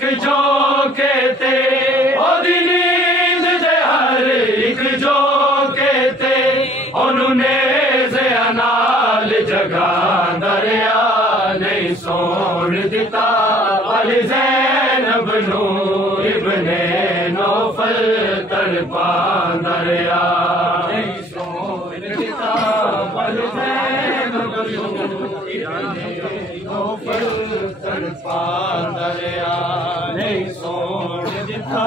ایک جو کہتے اودی نیند دے ہر ایک جو کہتے انہوں نے زینال جگہ دریا نہیں سوڑ دیتا علی زینب نو ابن نوفل تڑپا دریا نہیں سوڑ دیتا علی زینب نو ابن نوفل تڑپا دریا نہیں سوڑ دیتا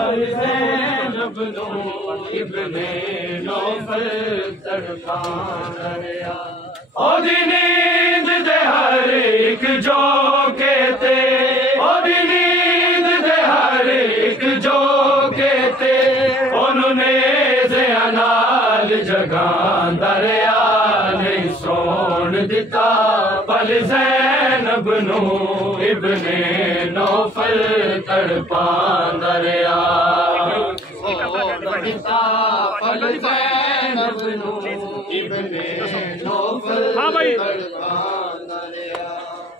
علی زینب نو ابن نوفل تڑپا دریا اودی نیند دے ہر ایک جو کہتے اودی نیند دے ہر ایک جو کہتے انہوں نے زینال جگہ دریا نہیں سوڑ دیتا پل زینب نو ابن نوفل تڑپا دریا پل زینب نو ابن نوفل تڑپا دریا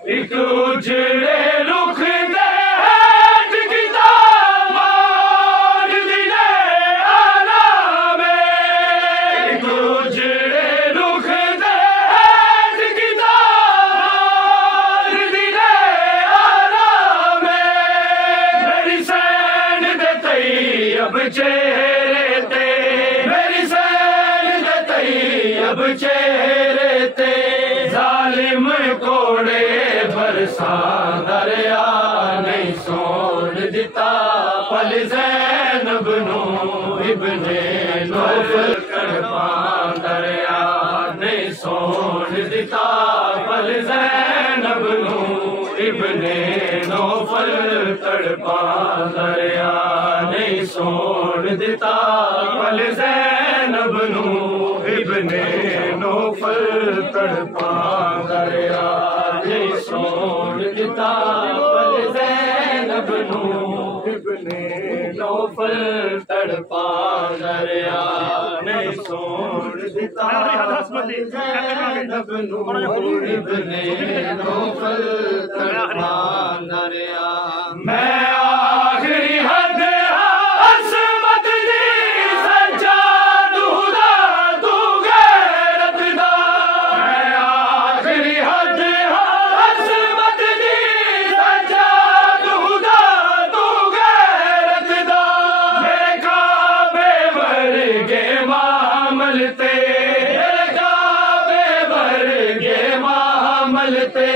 ایک اجڑے رخ دے ہیٹ کی داماد دلے آلہ میں ایک اجڑے رخ دے ہیٹ کی داماد دلے آلہ میں میری سین دے طیب چہرے تے میری سین دے طیب چہرے تے ظالم کوڑے برسا دریا نہیں سوڑ دیتا پل زینب نو ابن نوفل تڑپا دریا نہیں سوڑ دیتا پل زینب نو ابن نوفل تڑپا دریا نہیں سوڑ دیتا پل زینب نو ابن نوفل تڑپا دریا نہیں سوڑ دیتا پل زینب نو ابن نوفل تڑپا دریا نہیں سوڑ دیتا پل زینب نو ابن نوفل تڑپا دریا میں آخری حد عصمت دی سجاد خدا تو غیرت دا میں آخری حد عصمت دی سجاد خدا تو غیرت دا میرے کعبے ورگے معامل تے میرے کعبے ورگے معامل تے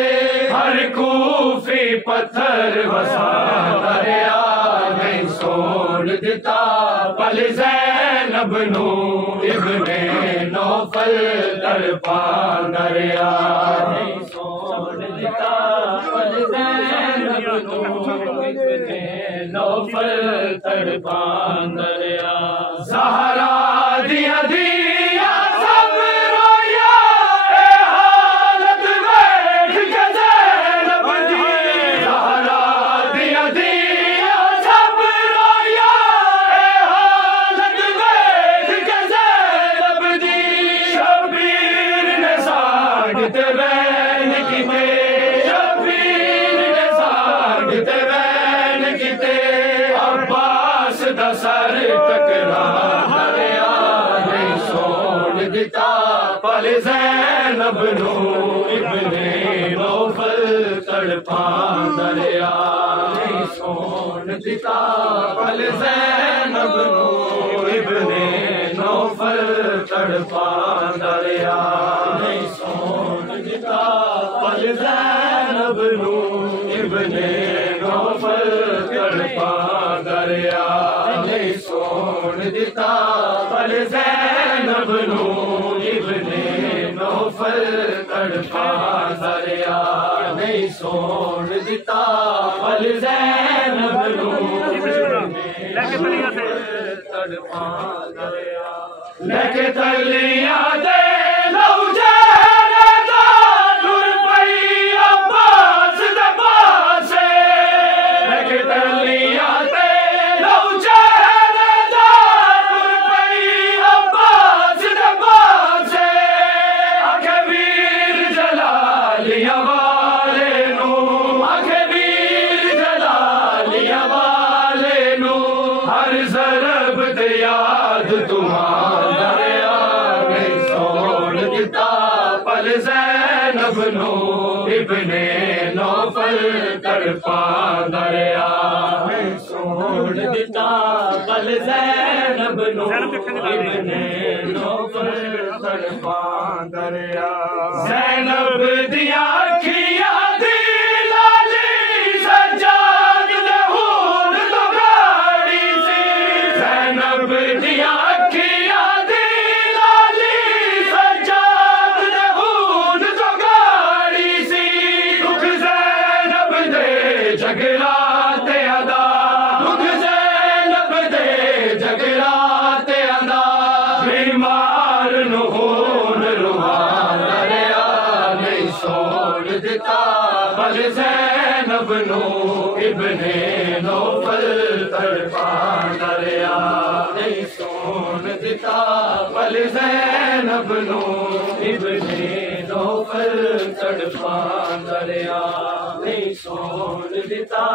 ہر کوفی پتھر وسا دریا نہیں سوڑ دیتا پل زینب نو ابن نوفل تڑپا دریا نہیں سوڑ دیتا پل زینب نو ابن نوفل تڑپا دریا زہرا دیا دیا سب رویا اے حالت بیٹھ کے زینب دی زہرا دیا دیا سب رویا اے حالت بیٹھ کے زینب دی شبیر نے ساگتے بین کیتے شبیر نے ساگتے بین کیتے عباس دا سر ٹکرا دریا نہیں سوڑ دیتا پل زینب نو ابن نوفل تڑپا دریا نہیں سوڑ دیتا پل زینب نو ابن نوفل تڑپا دریا نہیں سوڑ دیتا پل زینب نو ابن نوفل تڑپا دریا نہیں سوڑ دیتا پل زینب نو ابن نوفل تڑپا دریا نہیں سوڑ دیتا پل زینب نو تڑپا دریا لے کے تلیاں دے لو جانے دا نور پئی عباس دے پاسے لے کے تلیاں دے لو جانے دا نور پئی عباس دے پاسے آکھے ویر جلالیاں والے نو آکھے ویر جلالیاں ابن نوفل تڑپا دریا سوڑ دیتا پل زینب نو ابن نوفل تڑپا دریا زینب دیا کھیا دی لالی سجاد دے ہون تو گاڑی سی زینب دیا کھیا دی لالی سجاد دے ہون تو گاڑی سی دکھ زینب دے جھگڑا تے ادا دکھ زینب دے جھگڑا تے ادا بیمار نو ہون روحان دریا نہیں سوڑ دیتا پل زینب نو ابن نوفل تڑپا دریا نہیں سوڑ دیتا پل زینب نو ابن نوفل تڑپا دریا نہیں سوڑ دیتا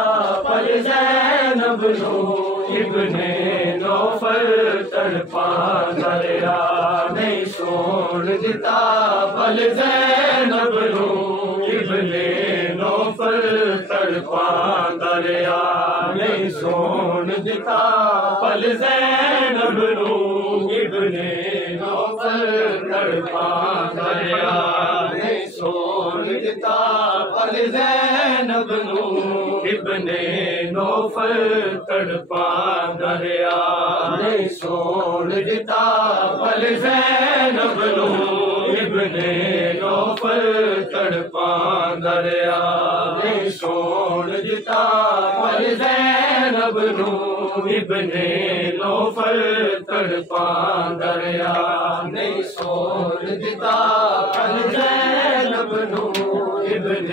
پل زینب نو ابن نوفل تڑپا دریا نہیں سوڑ دیتا پل زینب نو ابن نوفل تڑپا دریا نہیں سوڑ دیتا پل زینب نو ابن نوفل تڑپا دریا نہیں سوڑ دیتا پل زینب نو ابن نوفل تڑپا دریا نہیں سوڑ دیتا پل زینب نو ابن نوفل تڑپا دریا نہیں سوڑ دیتا پل زینب نو ابن نوفل تڑپا دریا نہیں سوڑ دیتا پل زینب نو ابن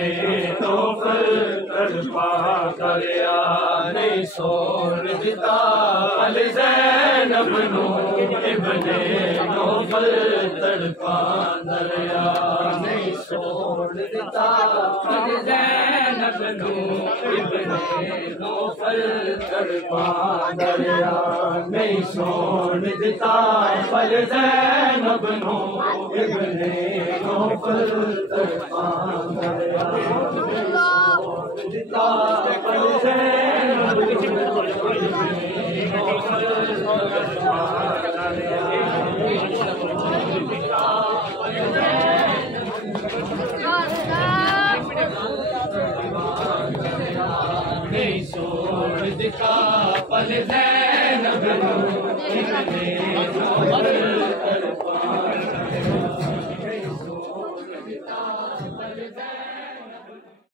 نوفل تڑپا دریا نہیں سوڑ دیتا پل زینب نو ابن نوفل تڑپا دریا نہیں سوڑ دیتا پل زینب نو ابن نوفل تڑپا دریا نہیں سوڑ دیتا پل زینب نو ابن نوفل تڑپا دریا دیتا پل زینب نو ابن نوفل تڑپا دریا نہیں سوڑ دیتا پل زینب نو